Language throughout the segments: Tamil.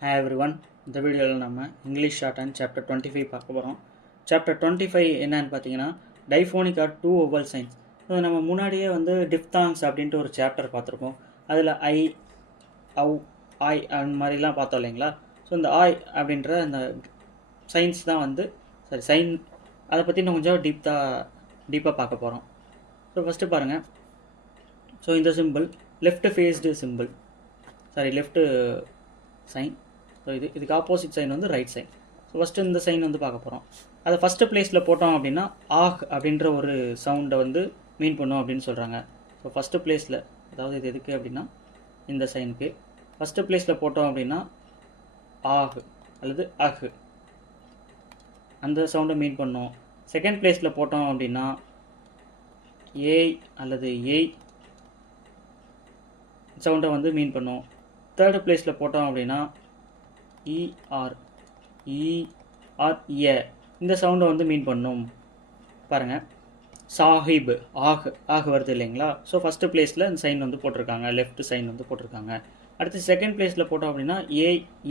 Hi everyone, இந்த வீடியோவில் நம்ம இங்கிலீஷ் ஷார்ட் அண்ட் சாப்டர் 25 பார்க்க போகிறோம். சாப்டர் 25 என்னன்னு பார்த்தீங்கன்னா diphthongs are two vowel signs. So நம்ம முன்னாடியே டிப்தாங்ஸ் அப்படின்ட்டு ஒரு சாப்டர் பார்த்துருப்போம். அதில் ஐ, ஔ, ஆய் அந்த மாதிரிலாம் பார்த்தோம் இல்லைங்களா. ஸோ இந்த ஆய் அப்படின்ற அந்த சைன்ஸ் தான் சைன் அதை பற்றி இன்னும் கொஞ்சம் டீப்பாக பார்க்க போகிறோம். ஸோ ஃபஸ்ட்டு பாருங்கள். ஸோ இந்த simple left faced simple, left sign. So இதுக்கு opposite sign right sign. So first இந்த சைன் பார்க்க போகிறோம். அதை ஃபஸ்ட்டு பிளேஸில் போட்டோம் அப்படின்னா ஆஹ் அப்படின்ற ஒரு சவுண்டை மீன் பண்ணோம் அப்படின்னு சொல்கிறாங்க. ஸோ ஃபஸ்ட்டு பிளேஸில், அதாவது இது எதுக்கு அப்படின்னா இந்த சைனுக்கு ஃபஸ்ட்டு பிளேஸில் போட்டோம் அப்படின்னா ஆஹ் அல்லது அஹ் அந்த சவுண்டை மீன் பண்ணோம். செகண்ட் பிளேஸில் போட்டோம் அப்படின்னா ஏய் அல்லது ஏய் சவுண்டை மீன் பண்ணோம். தேர்டு பிளேஸில் போட்டோம் அப்படின்னா இஆர் ஏ இந்த சவுண்டை மீன் பண்ணும். பாருங்கள், சாஹிப் ஆஹ் வருது இல்லைங்களா. ஸோ ஃபஸ்ட்டு பிளேஸில் இந்த சைன் போட்டிருக்காங்க, லெஃப்ட் சைன் போட்டிருக்காங்க. அடுத்து செகண்ட் பிளேஸில் போட்டோம் அப்படின்னா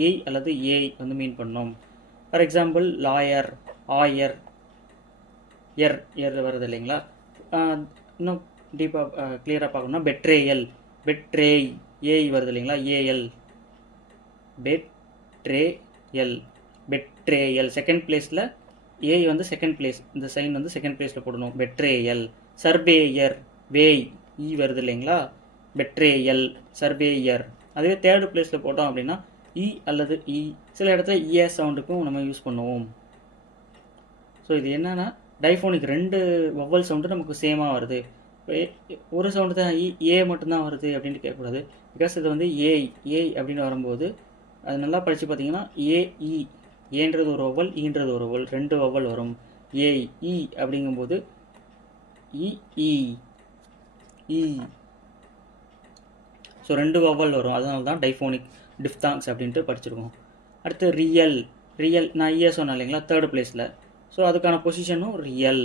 ஏய் அல்லது ஏய் மீன் பண்ணும். ஃபார் எக்ஸாம்பிள் லாயர், ஆயர், எர் வருது இல்லைங்களா. இன்னும் டீப்பாக கிளியராக பார்க்கணும்னா பெட்ரேய் ஏய் வருது இல்லைங்களா, ஏஎல், பெட்ரேயல் செகண்ட் பிளேஸில் ஏய் செகண்ட் பிளேஸ், இந்த சைன் செகண்ட் பிளேஸில் போடணும். பெட்ரேயல். சர்வேயர், வேய் ஈ வருது இல்லைங்களா, பெட்ரேயல், சர்வேயர். அதுவே தேர்டு பிளேஸில் போட்டோம் அப்படின்னா இ அல்லது இ, சில இடத்துல இஏ சவுண்டுக்கும் நம்ம யூஸ் பண்ணுவோம். ஸோ இது என்னன்னா டைஃபோனிக் ரெண்டு வவ்வல் சவுண்டு நமக்கு சேமாக வருது. ஒரு சவுண்டு தான் ஏ மட்டும்தான் வருது அப்படின்ட்டு கேட்கக்கூடாது. பிகாஸ் இது ஏய் அப்படின்னு வரும்போது அது நல்லா படித்து பார்த்தீங்கன்னா ஏன்றது ஒரு வவ்வல், ஈன்றது ஒரு வவ்வல், ரெண்டு வவ்வல் வரும். இ அப்படிங்கும்போது இ ஸோ ரெண்டு வவ்வல் வரும். அதனால தான் டைஃபோனிக் டிப்தாங்ஸ் அப்படின்ட்டு படிச்சிருக்கோம். அடுத்து ரியல் நான் சொன்னேன் இல்லைங்களா தேர்டு பிளேஸில். ஸோ அதுக்கான பொசிஷனும் ரியல்.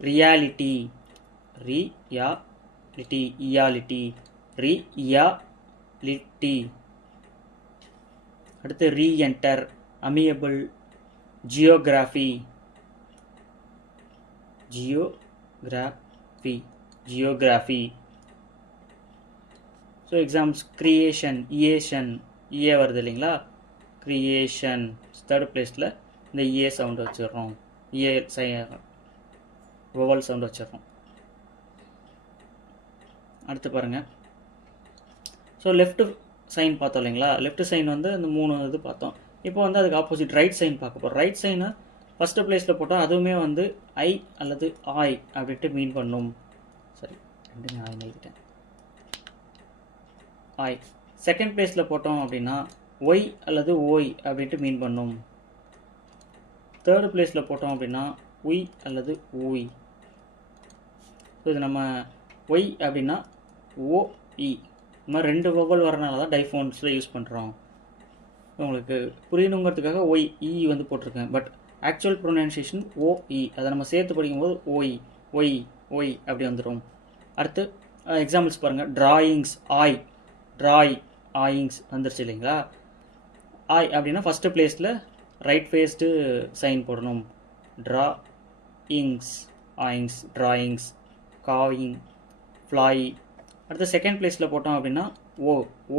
Reality, reality. அடுத்து reenter, amiable. Geography. So examples creation, A வருது இல்லைங்களா, கிரியேஷன். தேர்ட் பிளேஸில் இந்த ஏ சவுண்டு வச்சிடுறோம், வவல் சவுண்டு வச்சிடுறோம். அடுத்து பாருங்கள். ஸோ லெஃப்ட் சைன் பார்த்தோம் இல்லைங்களா, லெஃப்ட் சைன் அந்த மூணு இது பார்த்தோம். இப்போ அதுக்கு ஆப்போசிட் ரைட் சைன் பார்க்க போகிறோம். ரைட் சைனை ஃபஸ்ட்டு பிளேஸில் போட்டால் அதுவுமே ஐ அல்லது ஆய் அப்படின்ட்டு மீன் பண்ணும். சரி, ரெண்டு ஆய் எழுதிட்டேன். ஆய். செகண்ட் பிளேஸில் போட்டோம் அப்படின்னா ஒய் அல்லது ஓய் அப்படின்ட்டு மீன் பண்ணும். தேர்டு பிளேஸில் போட்டோம் அப்படின்னா உய் அல்லது ஊய். ஸோ இது நம்ம ஒய் அப்படின்னா ஓஇ, இந்த மாதிரி ரெண்டு வவ்வல் வரனால தான் டைஃபோன்ஸில் யூஸ் பண்ணுறோம். உங்களுக்கு புரியணுங்கிறதுக்காக ஒய் போட்டிருக்கேன். But actual pronunciation OE. அதை நம்ம சேர்த்து படிக்கும்போது ஒய் அப்படி வந்துடும். அடுத்து எக்ஸாம்பிள்ஸ் பாருங்கள். டிராயிங்ஸ், ஆயிங்ஸ் வந்துருச்சு இல்லைங்களா. ஆய் அப்படின்னா ஃபஸ்ட்டு பிளேஸில் ரைட் ஃபேஸ்டு சைன் போடணும். Drawings, going, fly. அடுத்து செகண்ட் பிளேஸில் போட்டோம் அப்படின்னா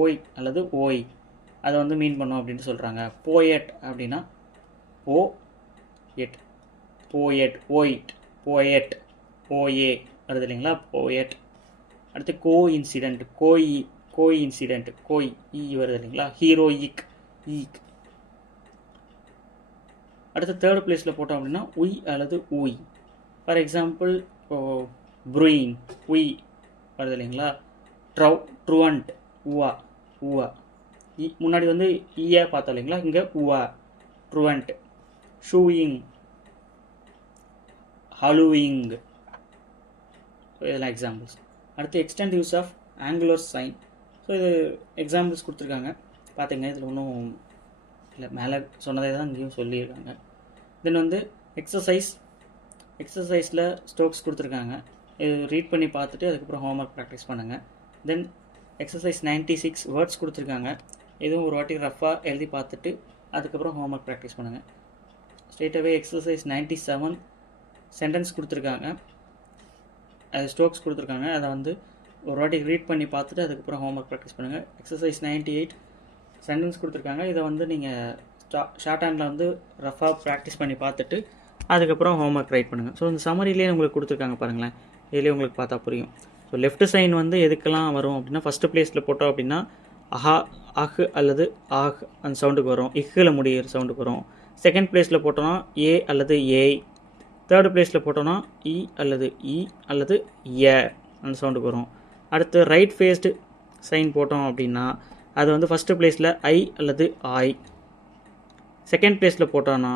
ஓய் அல்லது ஓய், அதை மீன் பண்ணோம் அப்படின்ட்டு சொல்கிறாங்க. போயட் அப்படின்னா போயே வருது இல்லைங்களா, போயட். அடுத்து கோஇன்சிடென்ட், கோய் வருது இல்லைங்களா, ஹீரோயிக், ஈக். அடுத்து தேர்ட் பிளேஸில் போட்டோம் அப்படின்னா உய் அல்லது ஊய். ஃபார் எக்ஸாம்பிள் ப்ரூயிங், உய் வருது இல்லைங்களா. ட்ருவண்ட், ஊவா. முன்னாடி ஈயா பார்த்தோம் இல்லைங்களா, இங்கே ஊவா, ட்ருவண்ட். ஷூயிங், ஹலூயிங். இதெல்லாம் எக்ஸாம்பிள்ஸ். அடுத்து extent use of angular sign. So இது எக்ஸாம்பிள்ஸ் கொடுத்துருக்காங்க பார்த்துங்க. இதில் ஒன்றும் இல்லை, மேலே சொன்னதே தான் இங்கேயும் சொல்லியிருக்காங்க. தென் எக்ஸசைஸில் ஸ்ட்ரோக்ஸ் கொடுத்துருக்காங்க. இது ரீட் பண்ணி பார்த்துட்டு அதுக்கப்புறம் ஹோம்ஒர்க் ப்ராக்டிஸ் பண்ணுங்கள். தென் எக்ஸசைஸ் 96 வேர்ட்ஸ் கொடுத்துருக்காங்க. இதுவும் ஒரு வாட்டி ரஃபாக எழுதி பார்த்துட்டு அதுக்கப்புறம் ஹோம்ஒர்க் ப்ராக்டிஸ் பண்ணுங்கள். ஸ்ட்ரெயிட்டாகவே எக்ஸசைஸ் 97 சென்டென்ஸ் கொடுத்துருக்காங்க, அது ஸ்ட்ரோக்ஸ் கொடுத்துருக்காங்க. அதை வந்து ஒரு வாட்டி ரீட் பண்ணி பார்த்துட்டு அதுக்கப்புறம் ஹோம்ஒர்க் ப்ராக்டிஸ் பண்ணுங்கள். எக்ஸசைஸ் 98 சென்டென்ஸ் கொடுத்துருக்காங்க. இதை வந்து நீங்கள் ஷார்ட் ஹேண்டில் வந்து ரஃபாக ப்ராக்டிஸ் பண்ணி பார்த்துட்டு அதுக்கப்புறம் ஹோம்ஒர்க் ரைட் பண்ணுங்கள். ஸோ இந்த சம்மரியிலே உங்களுக்கு கொடுத்துருக்காங்க பாருங்களேன், இதுலேயே உங்களுக்கு பார்த்தா புரியும். ஸோ லெஃப்ட் சைன் வந்து எதுக்கெல்லாம் வரும் அப்படின்னா, ஃபஸ்ட்டு ப்ளேஸில் போட்டோம் அப்படின்னா அஹா அஹ் அல்லது ஆஹ் அந்த சவுண்டுக்கு வரும், இஹ்ல முடிகிற சவுண்டுக்கு வரும். செகண்ட் ப்ளேஸில் போட்டோன்னா ஏ அல்லது ஏய். தேர்டு ப்ளேஸில் போட்டோன்னா இ அல்லது இ அல்லது ஏ அந்த சவுண்டுக்கு வரும். அடுத்து ரைட் ஃபேஸ்டு சைன் போட்டோம் அப்படின்னா அது வந்து ஃபஸ்ட்டு ப்ளேஸில் ஐ அல்லது ஆய். செகண்ட் ப்ளேஸில் போட்டோன்னா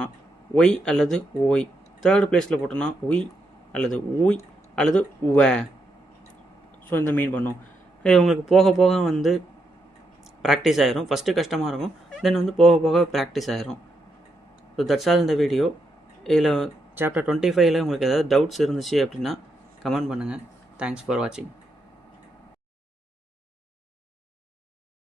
ஒய் அல்லது ஓய். தேர்டு ப்ளேஸில் போட்டோன்னா உய் அல்லது ஊய் அல்லது உவ. ஸோ இந்த மீன் பண்ணும். இது உங்களுக்கு போக போக வந்து ப்ராக்டிஸ் ஆகிரும். ஃபஸ்ட்டு கஷ்டமாக இருக்கும், தென் வந்து போக போக ப்ராக்டிஸ் ஆகிரும். ஸோ தட்ஸ் ஆல் இந்த வீடியோ. இதில் சாப்டர் 25ல் உங்களுக்கு ஏதாவது டவுட்ஸ் இருந்துச்சு அப்படின்னா கமெண்ட் பண்ணுங்கள். தேங்க்ஸ் ஃபார் வாட்சிங்.